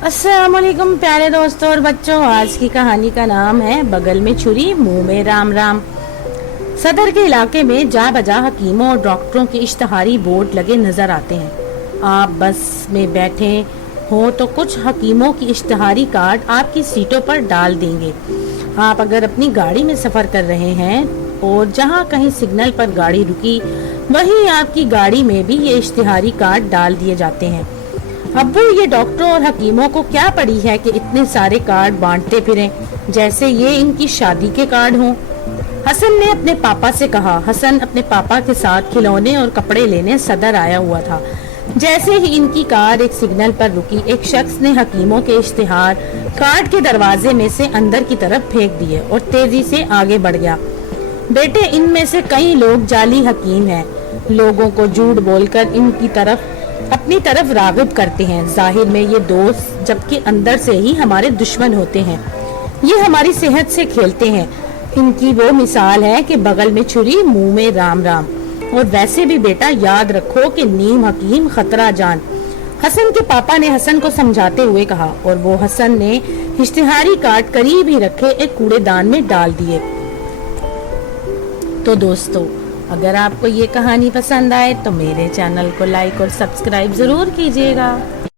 अस्सलाम वालेकुम प्यारे दोस्तों और बच्चों। आज की कहानी का नाम है बगल में छुरी मुंह में राम राम। सदर के इलाके में जा बजा हकीमों और डॉक्टरों के इश्तहारी बोर्ड लगे नजर आते हैं। आप बस में बैठे हो तो कुछ हकीमों की इश्तहारी कार्ड आपकी सीटों पर डाल देंगे। आप अगर अपनी गाड़ी में सफर कर रहे हैं और जहां कहीं सिग्नल पर गाड़ी रुकी वहीं आपकी गाड़ी में भी ये इश्तहारी कार्ड डाल दिए जाते हैं। अब्बू, ये डॉक्टरों और हकीमों को क्या पड़ी है कि इतने सारे कार्ड बांटते फिरें, जैसे ये इनकी शादी के कार्ड हों। हसन ने अपने पापा से कहा। हसन अपने पापा के साथ खिलौने और कपड़े लेने सदर आया हुआ था। जैसे ही इनकी कार एक सिग्नल पर रुकी, एक शख्स ने हकीमों के इश्तिहार कार्ड के दरवाजे में से अंदर की तरफ फेंक दिए और तेजी से आगे बढ़ गया। बेटे, इनमें से कई लोग जाली हकीम हैं, लोगों को झूठ बोलकर इनकी तरफ अपनी तरफ रागिब करते हैं। जाहिर में ये दोस्त, जबकि अंदर से ही हमारे दुश्मन होते हैं। ये हमारी सेहत से खेलते हैं। इनकी वो मिसाल है कि बगल में छुरी मुंह में राम राम। और वैसे भी बेटा, याद रखो कि नीम हकीम खतरा जान। हसन के पापा ने हसन को समझाते हुए कहा और वो हसन ने इश्तिहारी कार्ड करीब ही रखे एक कूड़ेदान में डाल दिए। तो दोस्तों, अगर आपको ये कहानी पसंद आए तो मेरे चैनल को लाइक और सब्सक्राइब जरूर कीजिएगा।